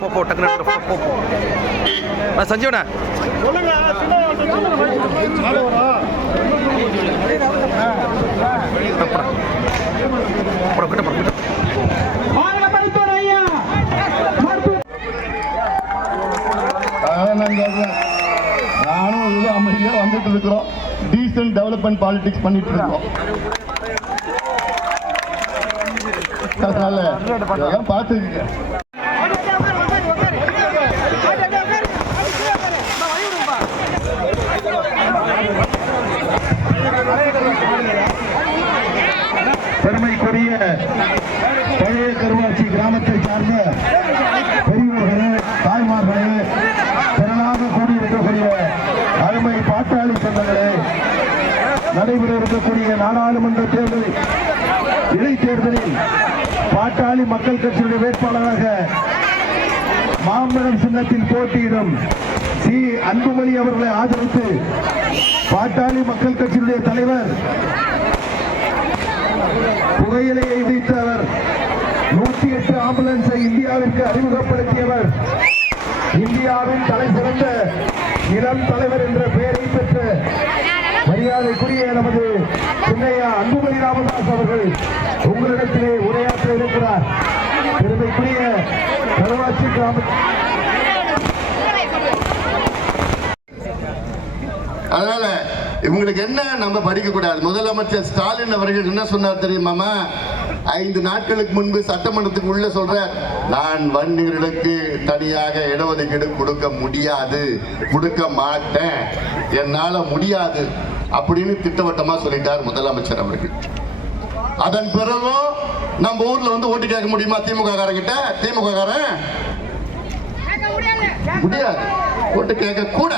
போ போ டக்குனு போ, போ போ. ஆ, சஞ்சீவனா ஆ, போடா. போடா, கிட்ட போடா, கிட்ட. அதான் நான் சொல்றேன். நானும் இது அமைதியா வந்துட்டு இருக்கிறோம். டீசன்ட் டெவலப்மெண்ட் பாலிடிக்ஸ் பண்ணிட்டு இருக்கோம். அதனால இதெல்லாம் பார்த்துக்கங்க பெருமைக்குரிய பழைய கருவாச்சி கிராமத்தை சார்ந்த பெரியவர்களே தாய்மார்களே திரளாக கூடியிருக்கக்கூடிய அருமை பாட்டாளி சொந்தங்களே நடைபெற இருக்கக்கூடிய நாடாளுமன்ற தேர்தல் இடைத்தேர்தலில் பாட்டாளி மக்கள் கட்சியுடைய வேட்பாளராக மாம்பழம் சின்னத்தில் போட்டியிடும் சி. அன்புமணி அவர்களை ஆதரித்து பாட்டாளி மக்கள் கட்சியினுடைய தலைவர் புகையிலையை வைத்தவர் நூற்றி எட்டு ஆம்புலன்ஸை இந்தியாவிற்கு அறிமுகப்படுத்தியவர். இந்தியாவின் தலை சிறந்த இளம் தலைவர் என்ற பெயரை பெற்ற மரியாதைக்குரிய நமது சின்னையா அன்புமணி ராமதாஸ் அவர்கள் உங்களிடத்திலே உரையாற்ற இருக்கிறார். பெருமைக்குரிய கருவாச்சி கிராம அதனால இவங்களுக்கு என்ன நம்ம படிக்க கூடாது? முதலமைச்சர் ஸ்டாலின் அவர்கள் என்ன சொன்னார் தெரியுமாமா ஐந்து நாட்களுக்கு முன்பு சட்டமன்றத்துக்கு உள்ள சொல்ற நான் வன்னியர்களுக்கு தனியாக இடஒதுக்கீடு கொடுக்க முடியாது கொடுக்க மாட்டேன். என்னால முடியாது. அப்படின்னு திட்டவட்டமா சொல்லிட்டார் முதலமைச்சர் அவர்கள். அதன் பிறகும் நம்ம ஊர்ல வந்து ஓட்டு கேட்க முடியுமா திமுக காரங்கிட்ட திமுக காரன்? முடியாது. ஓட்டு கேட்க கூட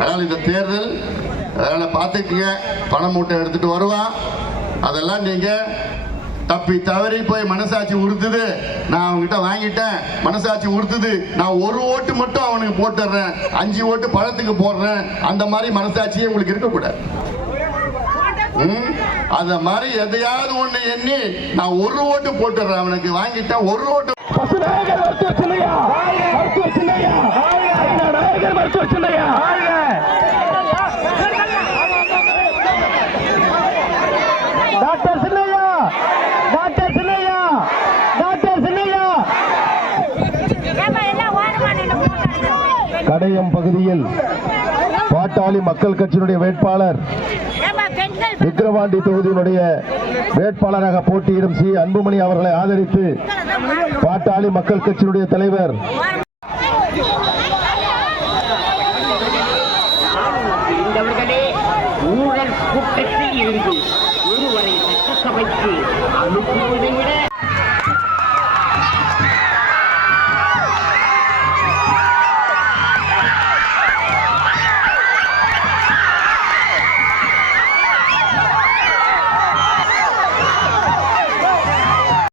ஆனால் இந்த தேர்தல் அதனால பார்த்துக்கங்க. பணம் மூட்டை எடுத்துட்டு வருவான் அதெல்லாம் நீங்க தப்பி தவறி போய் மனசாட்சி உறுத்துது. நான் அவன்கிட்ட வாங்கிட்டேன். மனசாட்சி உறுத்துது. நான் ஒரு ஓட்டு மட்டும் அவனுக்கு போட்டுடுறேன். அஞ்சு ஓட்டு பழத்துக்கு போடுறேன். அந்த மாதிரி மனசாட்சியே உங்களுக்கு இருக்கக்கூடாது. ம்? அந்த மாதிரி எதையாவது ஒண்ணு எண்ணி நான் ஒரு ஓட்டு போட்டுடுறேன். அவனுக்கு வாங்கிட்டேன். ஒரு ஓட்டு. பசுநாயகர் மருத்துவ சின்னையா. மருத்துவ சின்னையா. நாயகர் மருத்துவ சின்னையா. கடையம் பகுதியில் பாட்டாளி மக்கள் கட்சியினுடைய வேட்பாளர் விக்கிரவாண்டி தொகுதியினுடைய வேட்பாளராக போட்டியிடும் சி. அன்புமணி அவர்களை ஆதரித்து பாட்டாளி மக்கள் கட்சியினுடைய தலைவர் ஊழல் கூட்டத்தில் இருந்து ஒருவரை சட்டசபைக்கு அனுப்புவதை விட